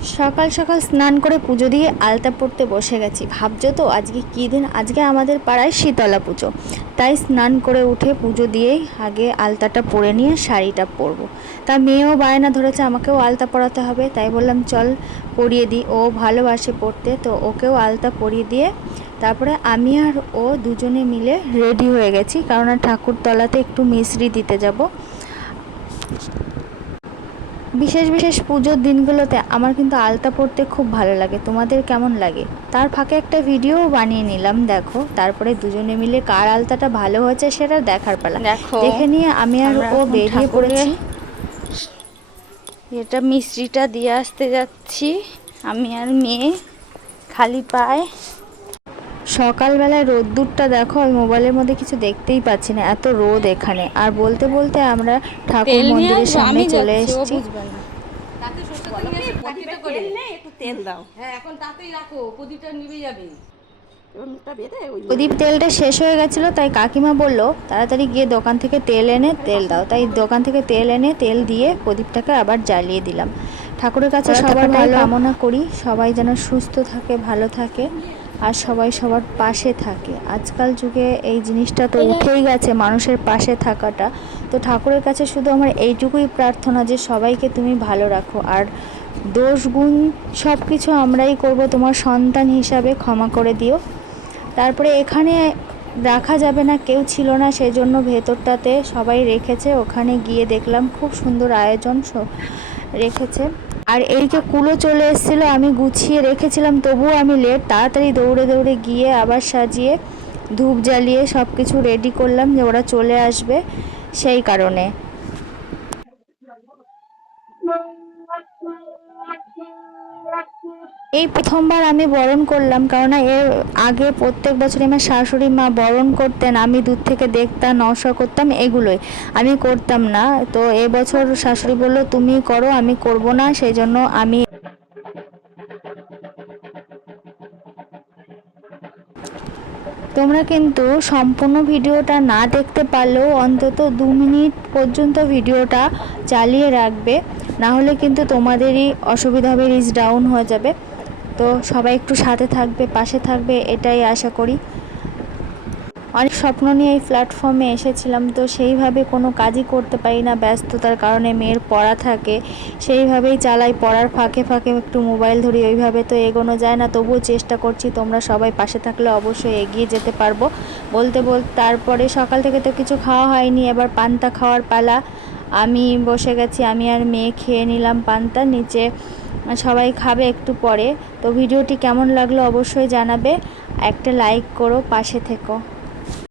সকাল সকাল স্নান করে পুজো দিয়ে আলতা পড়তে বসে গেছি। ভাবছ তো আজকে কী দিন? আজকে আমাদের পাড়ায় শীতলা পুজো। তাই স্নান করে উঠে পুজো দিয়েই আগে আলতাটা পরে নিয়ে শাড়িটা পরবো। তা মেয়েও বায়না ধরেছে, আমাকেও আলতা পরাতে হবে। তাই বললাম, চল পরিয়ে দিই। ও ভালোবাসে পড়তে তো ওকেও আলতা পরিয়ে দিয়ে তারপরে আমি আর ও দুজনে মিলে রেডি হয়ে গেছি। কারণ ঠাকুরতলাতে একটু মিশ্রি দিতে যাব। বিশেষ বিশেষ পুজোর দিনগুলোতে আমার কিন্তু আলতা পড়তে খুব ভালো লাগে। তোমাদের কেমন লাগে? তার ফাঁকে একটা ভিডিও বানিয়ে নিলাম দেখো। তারপরে দুজনে মিলে কার আলতাটা ভালো হয়েছে সেটা দেখার পালা। দেখো, দেখে নিয়ে আমি আর ও বেরিয়ে পড়েছি। এটা মিষ্টিটা দিয়ে আসতে যাচ্ছি। আমি আর মেয়ে খালি পায়ে। সকালবেলায় রোদ্দুরটা দেখো আমি মোবাইলের মধ্যে কিছু দেখতেই পাচ্ছি না। এত রোদ এখানে। আর বলতে বলতে আমরা ঠাকুর মন্দিরের সামনে চলে এসেছি। তেল নেই একটু তেল দাও। হ্যাঁ এখন তাতেই রাখো প্রদীপটা নিভে যাবে। ওটা বেঁধে ওই প্রদীপ তেলটা শেষ হয়ে গেছিল তাই কাকিমা বলল তাড়াতাড়ি গিয়ে দোকান থেকে তেল এনে তেল দাও। তাই দোকান থেকে তেল এনে তেল দিয়ে প্রদীপটাকে আবার জ্বালিয়ে দিলাম। ঠাকুরের কাছে সবার ভালো। কামনা করি সবাই যেন সুস্থ থাকে ভালো থাকে আর সবাই সবার পাশে থাকে। আজকাল যুগে এই জিনিসটা তো উঠেই গেছে মানুষের পাশে থাকাটা। তো ঠাকুরের কাছে শুধু আমার এইটুকুই প্রার্থনা যে সবাইকে তুমি ভালো রাখো আর দোষ গুণ সব কিছু আমরাই করব তোমার সন্তান হিসাবে ক্ষমা করে দিও। তারপরে এখানে রাখা যাবে না কেউ ছিল না সেজন্য ভেতরটাতে সবাই রেখেছে। ওখানে গিয়ে দেখলাম খুব সুন্দর আয়োজন রেখেছে। আর এইদিকে কুলো চলে এসেছিল, আমি গুছিয়ে রেখেছিলাম, তবুও আমি লেট তাড়াতাড়ি দৌড়ে দৌড়ে গিয়ে আবার সাজিয়ে ধূপ জ্বালিয়ে সব কিছু রেডি করলাম যে ওরা চলে আসবে সেই কারণে। এই প্রথমবার আমি বরণ করলাম কারণ এর আগে প্রত্যেক বছরই আমার শাশুড়ি মা বরণ করতেন, আমি দূর থেকে দেখতাম নশা করতাম, এগুলোই। আমি করতাম না। তো এবছর শাশুড়ি বলল, তুমি করো, আমি করব না, সেই জন্য আমি তোমরা কিন্তু সম্পূর্ণ ভিডিওটা না দেখতে পারলেও অন্তত দু মিনিট পর্যন্ত ভিডিওটা চালিয়ে রাখবে। না হলে কিন্তু তোমাদেরই অসুবিধা হবে রিচ ডাউন হয়ে যাবে। তো সবাই একটু সাথে থাকবে, পাশে থাকবে, এটাই আশা করি। অনেক স্বপ্ন নিয়ে এই প্ল্যাটফর্মে এসেছিলাম। তো সেইভাবে কোনো কাজই করতে পারি না, ব্যস্ততার কারণে মেয়ের পড়া থাকে। সেইভাবেই চালাই, পড়ার ফাঁকে ফাঁকে একটু মোবাইল ধরি, ওইভাবে তো এগোনো যায় না। তবুও চেষ্টা করছি তোমরা সবাই পাশে থাকলে অবশ্যই এগিয়ে যেতে পারব। বলতে বলতে তারপরে সকাল থেকে তো কিছু খাওয়া হয়নি। এবার পান্তা খাওয়ার পালা। আমি বসে গেছি, আমি আর মেয়ে খেয়ে নিলাম পান্তা। নিচে সবাই খাবে একটু পরে। তো ভিডিওটি কেমন লাগল অবশ্যই জানাবে। একটা লাইক করো, পাশে থেকো।